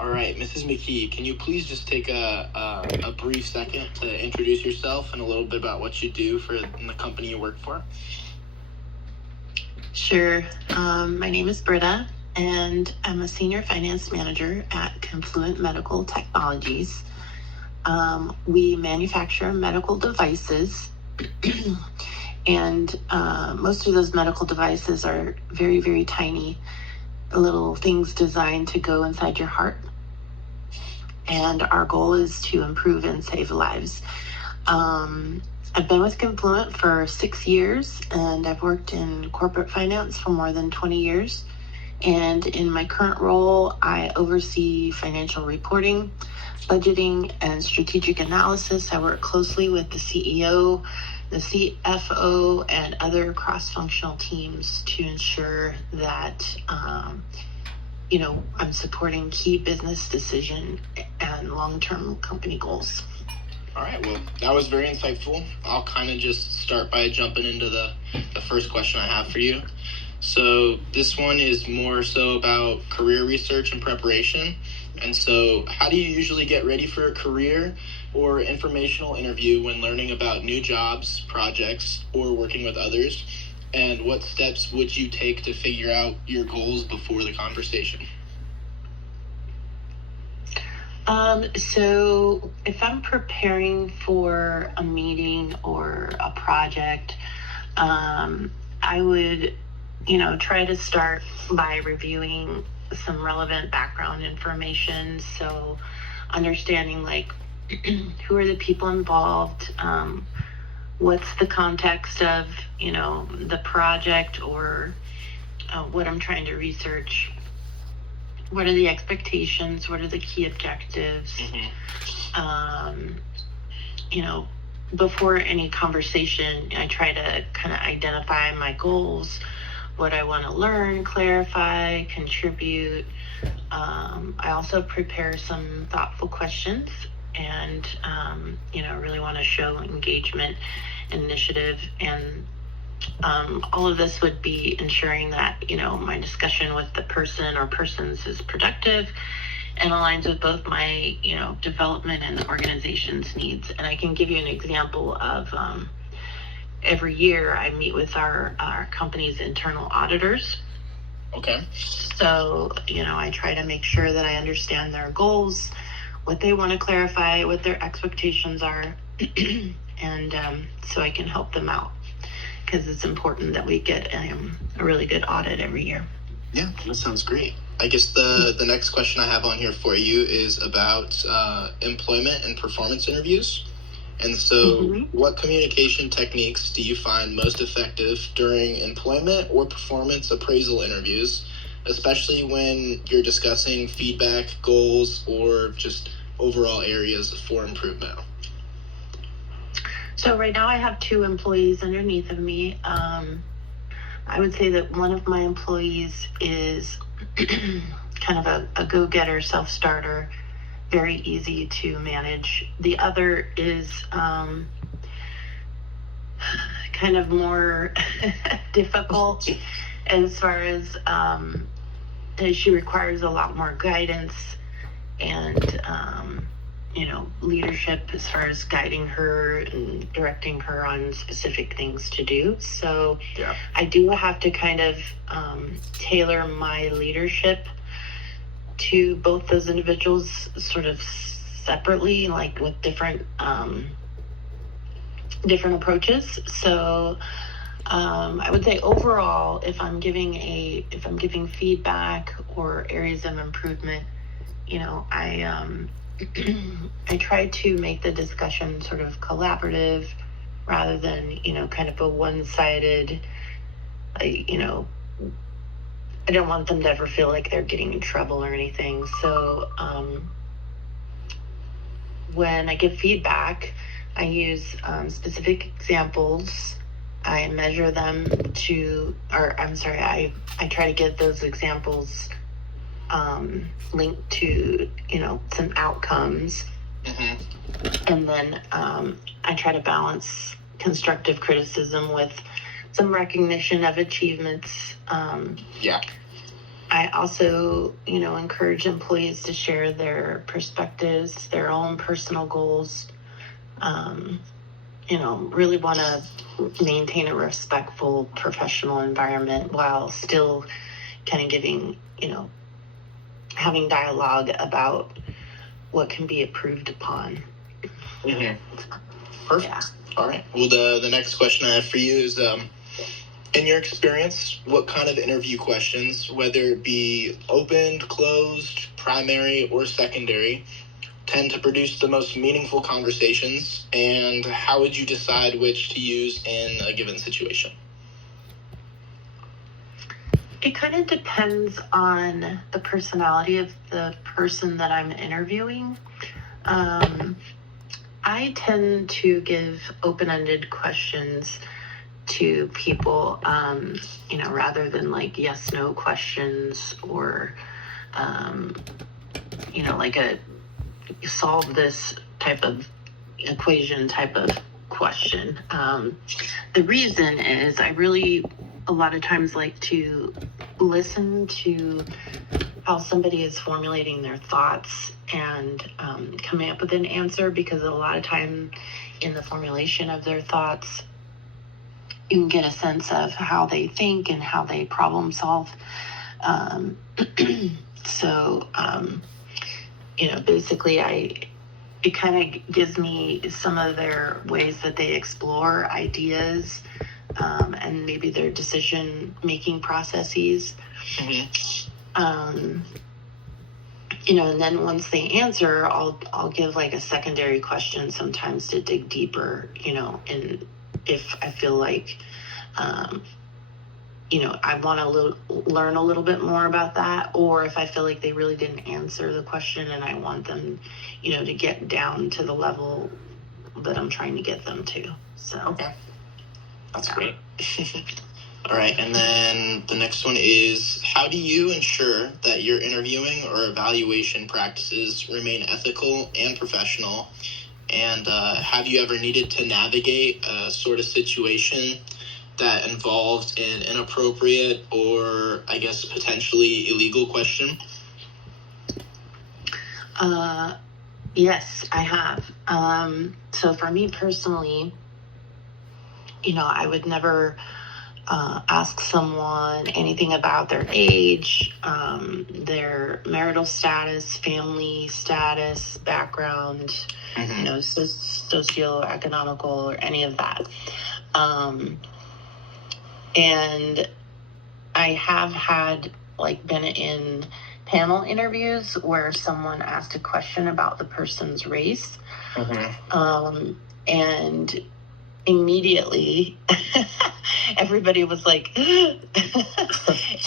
All right, Mrs. McKee, can you please just take a brief second to introduce yourself and a little bit about what you do for in the company you work for? Sure. My name is Britta, and I'm a senior finance manager at Confluent Medical Technologies. We manufacture medical devices, and most of those medical devices are very, very tiny little things designed to go inside your heart. And our goal is to improve and save lives. I've been with Confluent for 6 years, and I've worked in corporate finance for more than 20 years. And in my current role, I oversee financial reporting, budgeting, and strategic analysis. I work closely with the CEO, the CFO, and other cross-functional teams to ensure that I'm supporting key business decision and long-term company goals. All right, well, that was very insightful. I'll kind of just start by jumping into the first question I have for you. So this one is more so about career research and preparation. And so how do you usually get ready for a career or informational interview when learning about new jobs, projects, or working with others? And what steps would you take to figure out your goals before the conversation? So if I'm preparing for a meeting or a project, I would, try to start by reviewing some relevant background information. So understanding who are the people involved, what's the context of, the project or what I'm trying to research. What are the expectations? What are the key objectives? Before any conversation, I try to kind of identify my goals, what I want to learn, clarify, contribute. I also prepare some thoughtful questions and, really want to show engagement, initiative, and all of this would be ensuring that, my discussion with the person or persons is productive and aligns with both my, development and the organization's needs. And I can give you an example of every year I meet with our company's internal auditors. Okay. So, I try to make sure that I understand their goals, what they want to clarify, what their expectations are, and so I can help them out. Because it's important that we get a really good audit every year. Yeah, that sounds great. I guess the next question I have on here for you is about employment and performance interviews. And so what communication techniques do you find most effective during employment or performance appraisal interviews, especially when you're discussing feedback, goals, or just overall areas for improvement? So right now I have 2 employees underneath of me. I would say that one of my employees is kind of a go-getter, self-starter, very easy to manage. The other is kind of more difficult as far as she requires a lot more guidance and leadership as far as guiding her and directing her on specific things to do. So yeah. I do have to kind of tailor my leadership to both those individuals sort of separately, with different approaches. So I would say overall, if I'm giving feedback or areas of improvement, I try to make the discussion sort of collaborative rather than, kind of a one-sided, I don't want them to ever feel like they're getting in trouble or anything. So when I give feedback, I use specific examples. I measure them I try to get those examples linked to, some outcomes. And then I try to balance constructive criticism with some recognition of achievements. I also, encourage employees to share their perspectives, their own personal goals. Really want to maintain a respectful professional environment while still kind of giving, having dialogue about what can be improved upon. Mm-hmm. Perfect. Yeah. All right. Well, the next question I have for you is, in your experience, what kind of interview questions, whether it be opened, closed, primary, or secondary, tend to produce the most meaningful conversations, and how would you decide which to use in a given situation? It kind of depends on the personality of the person that I'm interviewing. I tend to give open-ended questions to people, rather than like yes/no questions or, like a solve this type of equation type of question. The reason is I really a lot of times like to listen to how somebody is formulating their thoughts and coming up with an answer, because a lot of time in the formulation of their thoughts you can get a sense of how they think and how they problem solve. Basically it kind of gives me some of their ways that they explore ideas, and maybe their decision making processes. Mm-hmm. And then once they answer, I'll give like a secondary question sometimes to dig deeper, and if I feel like, I want to learn a little bit more about that, or if I feel like they really didn't answer the question and I want them, to get down to the level that I'm trying to get them to. So. Okay. That's great. All right. And then the next one is, how do you ensure that your interviewing or evaluation practices remain ethical and professional? And have you ever needed to navigate a sort of situation that involved an inappropriate or, I guess, potentially illegal question? Yes, I have. So for me personally, I would never ask someone anything about their age, their marital status, family status, background, mm-hmm. Socioeconomical or any of that. And I have had been in panel interviews where someone asked a question about the person's race. Mm-hmm. And immediately everybody was like,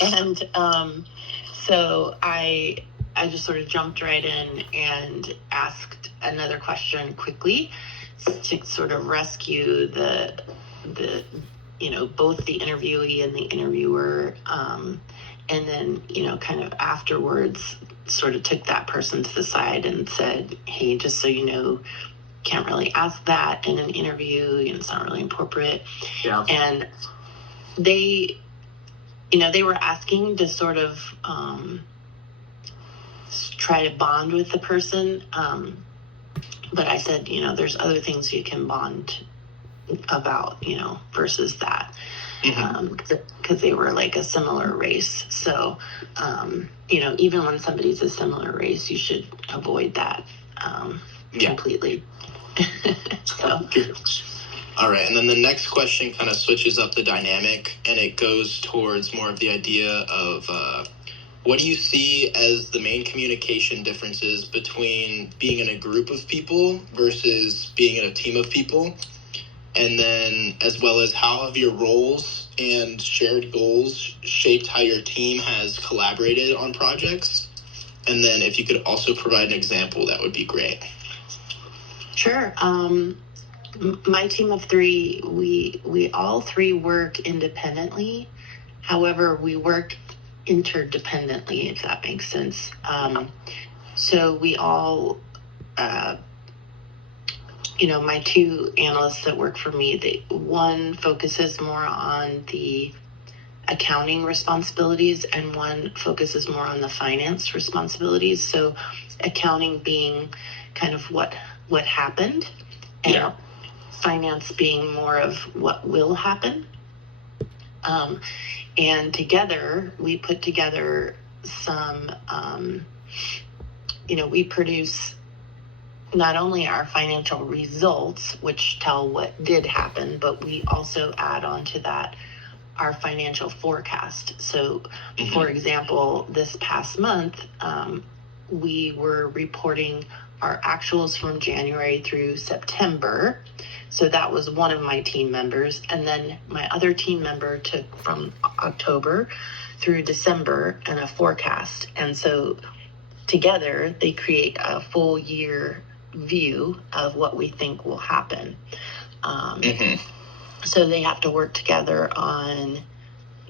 and so I just sort of jumped right in and asked another question quickly to sort of rescue the both the interviewee and the interviewer, and then kind of afterwards sort of took that person to the side and said, hey, just so you know, can't really ask that in an interview, it's not really appropriate. Yeah. And they were asking to sort of try to bond with the person, but I said, there's other things you can bond about, versus that, because they were like a similar race. So, even when somebody's a similar race, you should avoid that completely. So. All right, and then the next question kind of switches up the dynamic, and it goes towards more of the idea of what do you see as the main communication differences between being in a group of people versus being in a team of people? And then as well as how have your roles and shared goals shaped how your team has collaborated on projects? And then if you could also provide an example, that would be great. Sure. My team of three, we all three work independently. However, we work interdependently, if that makes sense. So we all, my two analysts that work for me, one focuses more on the accounting responsibilities, and one focuses more on the finance responsibilities. So accounting being kind of what happened, and Yeah. finance being more of what will happen. And together we put together some, we produce not only our financial results, which tell what did happen, but we also add on to that our financial forecast. So, for example, this past month, we were reporting our actuals from January through September. So that was one of my team members. And then my other team member took from October through December and a forecast. And so together they create a full year view of what we think will happen. So they have to work together on,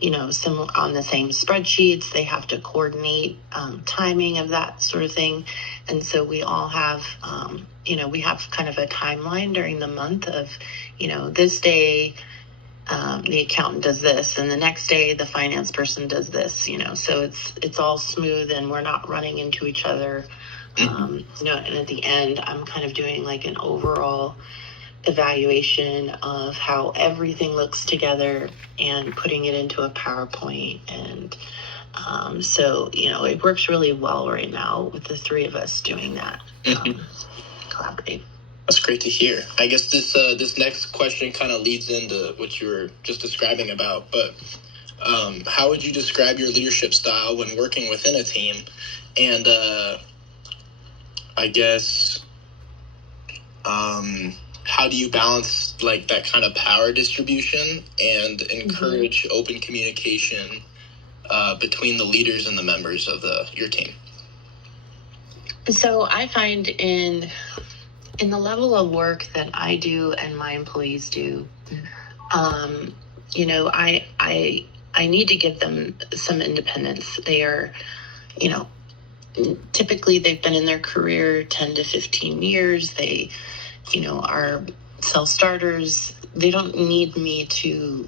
on the same spreadsheets. They have to coordinate timing of that sort of thing. And so we all have, we have kind of a timeline during the month of, this day the accountant does this, and the next day the finance person does this, so it's all smooth and we're not running into each other. And at the end, I'm kind of doing like an overall evaluation of how everything looks together and putting it into a PowerPoint. And so, it works really well right now with the three of us doing that. Collaborate. That's great to hear. I guess this next question kind of leads into what you were just describing about, but how would you describe your leadership style when working within a team? And I guess how do you balance like that kind of power distribution and encourage open communication between the leaders and the members of your team? So I find in the level of work that I do and my employees do, I need to give them some independence. They are, typically they've been in their career 10 to 15 years. They, are self-starters. They don't need me to,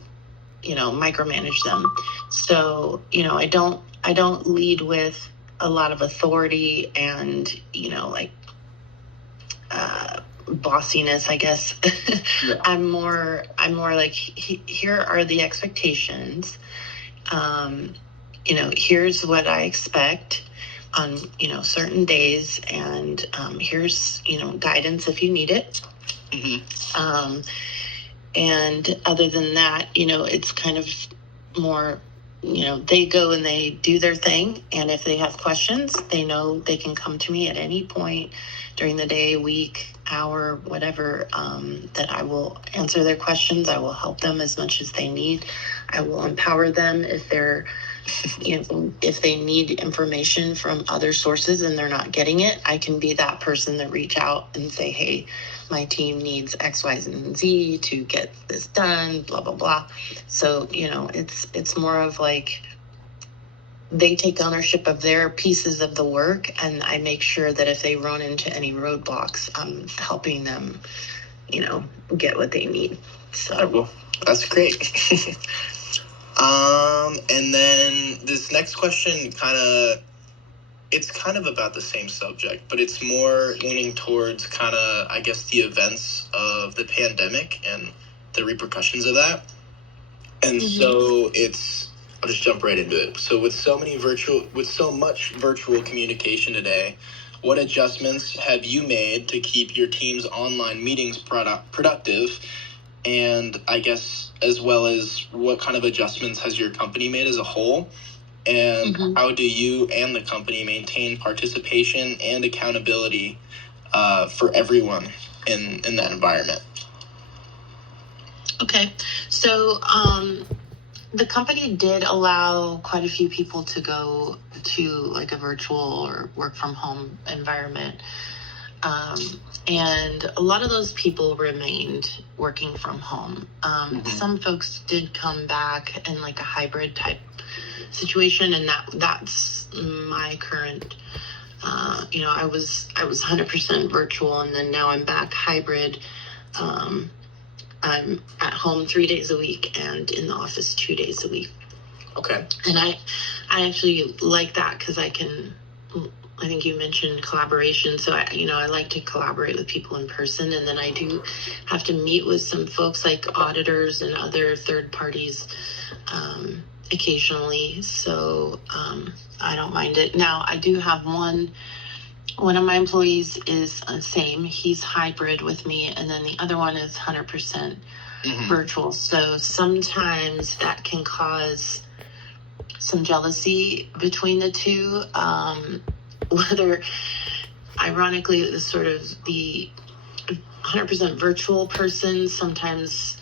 micromanage them. So, I don't lead with a lot of authority and, bossiness, I guess. Yeah. I'm more like, here are the expectations. Here's what I expect on, certain days, and here's, guidance if you need it. And other than that, it's kind of more, they go and they do their thing. And if they have questions, they know they can come to me at any point during the day, week, hour, whatever, that I will answer their questions. I will help them as much as they need. I will empower them if they're, if they need information from other sources and they're not getting it. I can be that person that reach out and say, hey, my team needs X, Y, and Z to get this done, blah, blah, blah. So, it's more of like, they take ownership of their pieces of the work, and I make sure that if they run into any roadblocks, I'm helping them, get what they need. So well, that's great. And then this next question it's kind of about the same subject, but it's more leaning towards kind of, I guess, the events of the pandemic and the repercussions of that. And so I'll just jump right into it. So with so much virtual communication today, what adjustments have you made to keep your team's online meetings productive? And I guess as well as what kind of adjustments has your company made as a whole? And how do you and the company maintain participation and accountability for everyone in that environment? Okay. So the company did allow quite a few people to go to like a virtual or work from home environment. And a lot of those people remained working from home. Some folks did come back in like a hybrid type situation, and that's my current, I was 100% virtual, and then now I'm back hybrid. I'm at home 3 days a week and in the office 2 days a week. Okay. And I actually like that because I think you mentioned collaboration. So I like to collaborate with people in person, and then I do have to meet with some folks like auditors and other third parties occasionally. So I don't mind it. Now I do have one of my employees is the same. He's hybrid with me, and then the other one is 100% virtual. So sometimes that can cause some jealousy between the two. Whether, ironically, the sort of the 100% virtual person sometimes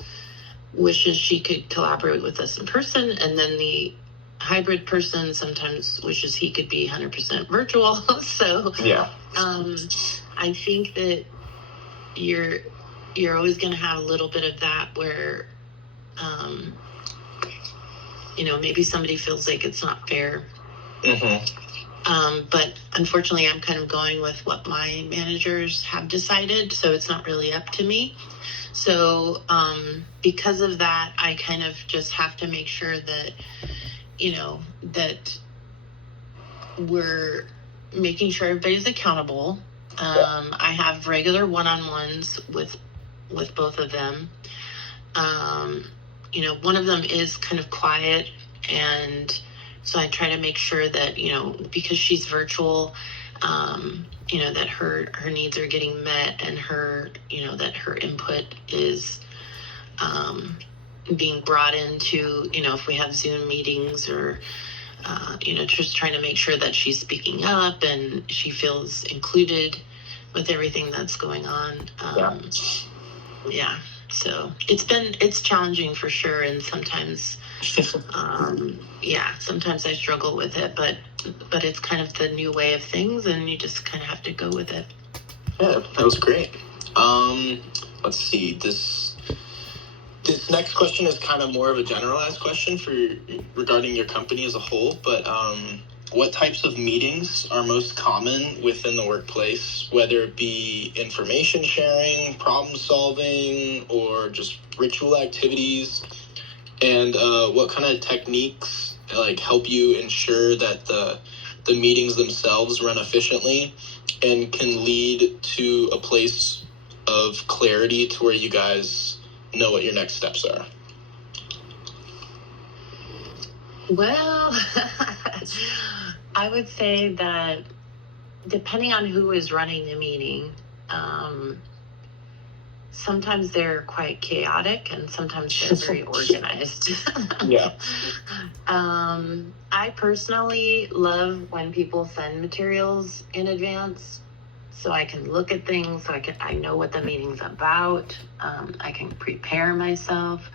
wishes she could collaborate with us in person, and then the hybrid person sometimes wishes he could be 100% virtual. So yeah, I think that you're always going to have a little bit of that where maybe somebody feels like it's not fair. But unfortunately, I'm kind of going with what my managers have decided, so it's not really up to me. So because of that, I kind of just have to make sure that that we're making sure everybody's accountable. I have regular one-on-ones with both of them. One of them is kind of quiet, and so I try to make sure that, because she's virtual, that her needs are getting met, and that her input is being brought into, if we have Zoom meetings or, just trying to make sure that she's speaking up and she feels included with everything that's going on. Yeah. So it's challenging for sure. And sometimes, sometimes I struggle with it, but it's kind of the new way of things, and you just kind of have to go with it. Yeah, that was great. Let's see. This next question is kind of more of a generalized question regarding your company as a whole, but what types of meetings are most common within the workplace, whether it be information sharing, problem solving, or just ritual activities? And what kind of techniques help you ensure that the meetings themselves run efficiently and can lead to a place of clarity to where you guys know what your next steps are? Well, I would say that depending on who is running the meeting, sometimes they're quite chaotic and sometimes they're very organized. Yeah. I personally love when people send materials in advance, so I can look at things, so I know what the meeting's about. I can prepare myself.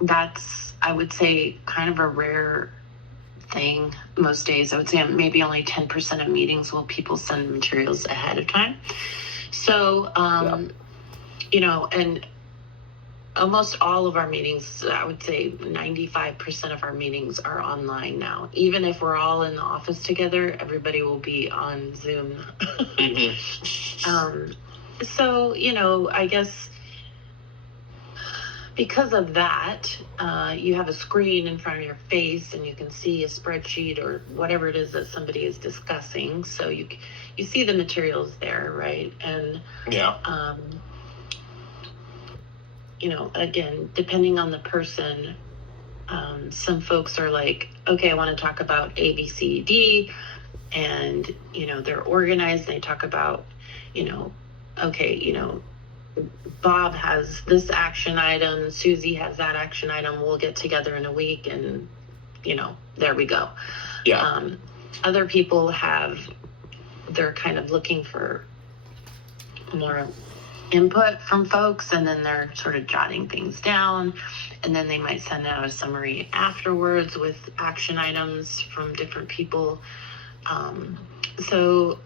That's, I would say, kind of a rare thing most days. I would say maybe only 10% of meetings will people send materials ahead of time. So, and almost all of our meetings, I would say 95% of our meetings are online now. Even if we're all in the office together, everybody will be on Zoom. So, I guess because of that, you have a screen in front of your face and you can see a spreadsheet or whatever it is that somebody is discussing. So you see the materials there, right? And again, depending on the person, some folks are like, okay, I want to talk about A, B, C, D, and they're organized. They talk about, Bob has this action item, Susie has that action item, we'll get together in a week, and there we go. Other people they're kind of looking for more input from folks, and then they're sort of jotting things down, and then they might send out a summary afterwards with action items from different people. So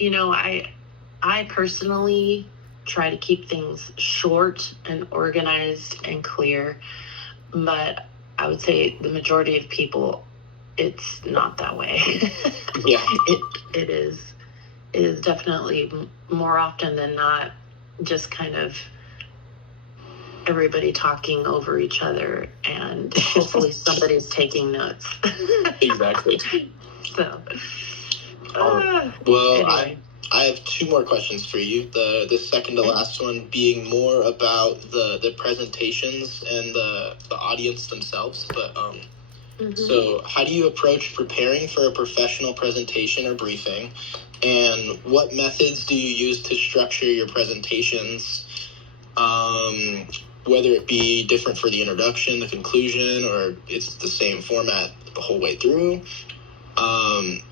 I personally try to keep things short and organized and clear, but I would say the majority of people, it's not that way. It is definitely more often than not just kind of everybody talking over each other, and hopefully somebody's taking notes. Exactly. So, well, anyway. I have two more questions for you. The second to last one being more about the presentations and the audience themselves. But so how do you approach preparing for a professional presentation or briefing? And what methods do you use to structure your presentations? Whether it be different for the introduction, the conclusion, or it's the same format the whole way through.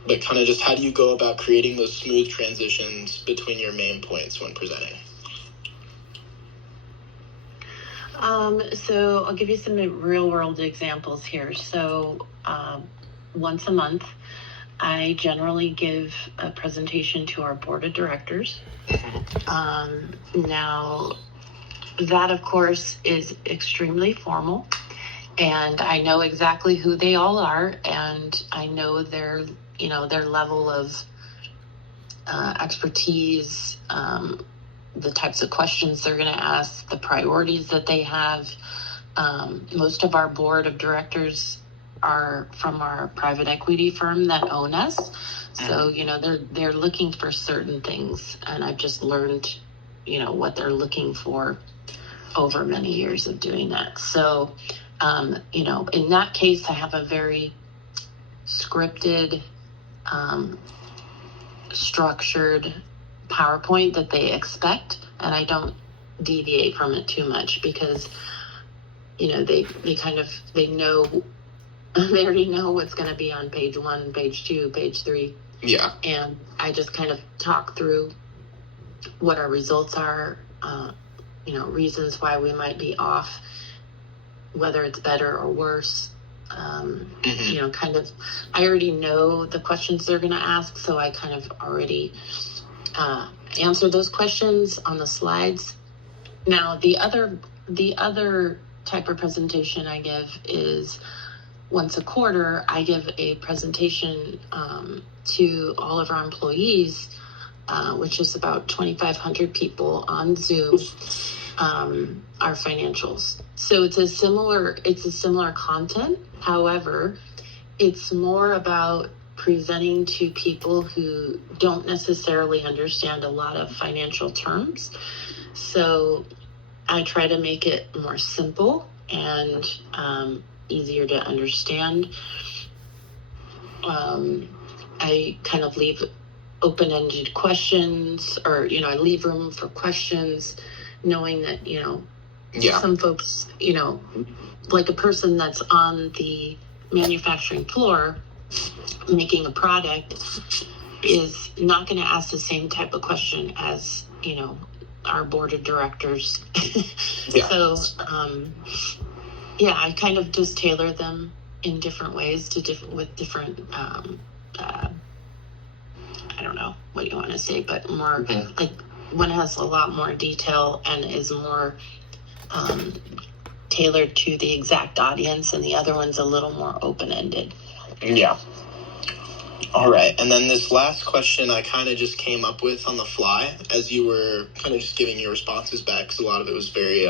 But kind of just how do you go about creating those smooth transitions between your main points when presenting? So I'll give you some real world examples here. So once a month, I generally give a presentation to our board of directors. Now, that of course is extremely formal. And I know exactly who they all are, and I know their level of expertise, the types of questions they're going to ask, the priorities that they have. Most of our board of directors are from our private equity firm that own us, so they're looking for certain things, and I've just learned, what they're looking for over many years of doing that. So. In that case, I have a very scripted, structured PowerPoint that they expect, and I don't deviate from it too much because, they know, they already know what's going to be on page 1, page 2, page 3. Yeah. And I just kind of talk through what our results are, reasons why we might be off, whether it's better or worse. Kind of, I already know the questions they're going to ask, so I kind of already answer those questions on the slides. Now, the other type of presentation I give is once a quarter. I give a presentation to all of our employees, which is about 2,500 people on Zoom. Our financials. So it's a similar content. However, it's more about presenting to people who don't necessarily understand a lot of financial terms. So I try to make it more simple and easier to understand. I kind of leave open-ended questions, or I leave room for questions, knowing that, some folks, like a person that's on the manufacturing floor making a product is not going to ask the same type of question as, our board of directors. Yeah. So, I kind of just tailor them in different ways with different, I don't know what you want to say, but more like one has a lot more detail and is more tailored to the exact audience, and the other one's a little more open-ended. Yeah. All right. And then this last question I kind of just came up with on the fly as you were kind of just giving your responses back, because a lot of it was very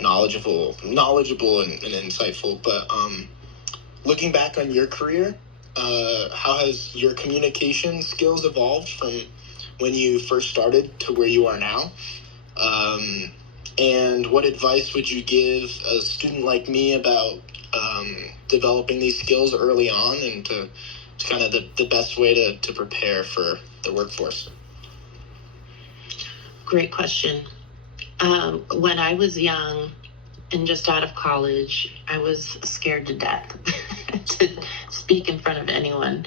knowledgeable and insightful. But looking back on your career, how has your communication skills evolved from when you first started to where you are now? And what advice would you give a student like me about developing these skills early on, and to kind of the best way to prepare for the workforce? Great question. When I was young and just out of college, I was scared to death to speak in front of anyone.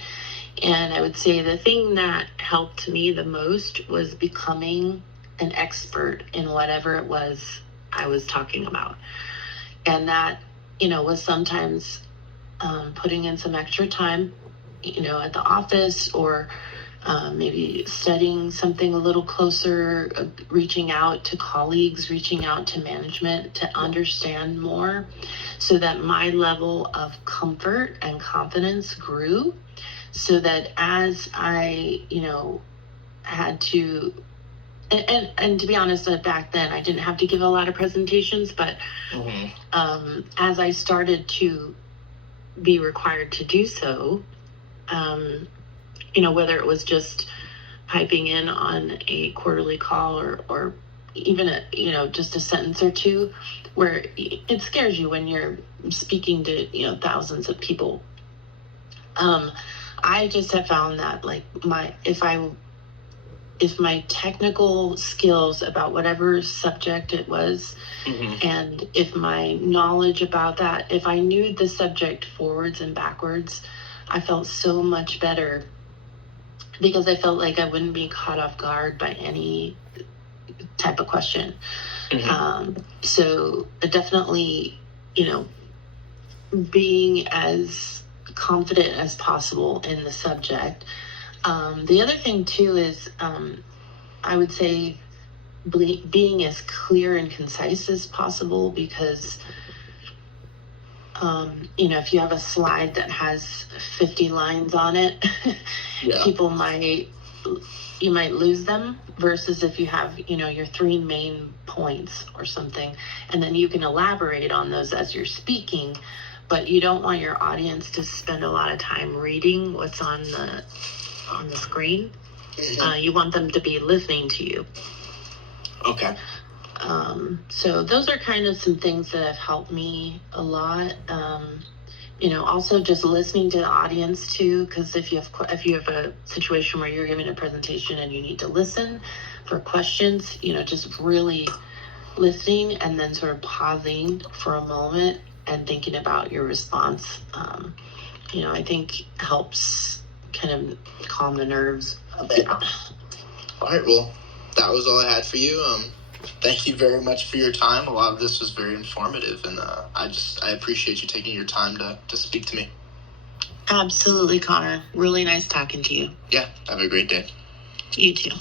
And I would say the thing that helped me the most was becoming an expert in whatever it was I was talking about. And that, was sometimes putting in some extra time, at the office, or maybe studying something a little closer, reaching out to colleagues, reaching out to management to understand more, so that my level of comfort and confidence grew, so that as I, had to and to be honest, back then I didn't have to give a lot of presentations, but as I started to be required to do so, whether it was just piping in on a quarterly call or even just a sentence or two, where it scares you when you're speaking to thousands of people. I just have found that if my technical skills about whatever subject it was, and if my knowledge about that, if I knew the subject forwards and backwards, I felt so much better, because I felt like I wouldn't be caught off guard by any type of question. So definitely, being as confident as possible in the subject. The other thing too is, I would say being as clear and concise as possible, because if you have a slide that has 50 lines on it, you might lose them, versus if you have your 3 main points or something, and then you can elaborate on those as you're speaking, but you don't want your audience to spend a lot of time reading what's on the screen. You want them to be listening to you. Okay. So those are kind of some things that have helped me a lot. Also just listening to the audience too, because if you have a situation where you're giving a presentation and you need to listen for questions, just really listening and then sort of pausing for a moment and thinking about your response, I think helps kind of calm the nerves a bit. All right, well, that was all I had for you. Thank you very much for your time. A lot of this was very informative, and I appreciate you taking your time to speak to me. Absolutely, Connor. Really nice talking to you. Yeah, have a great day. You too.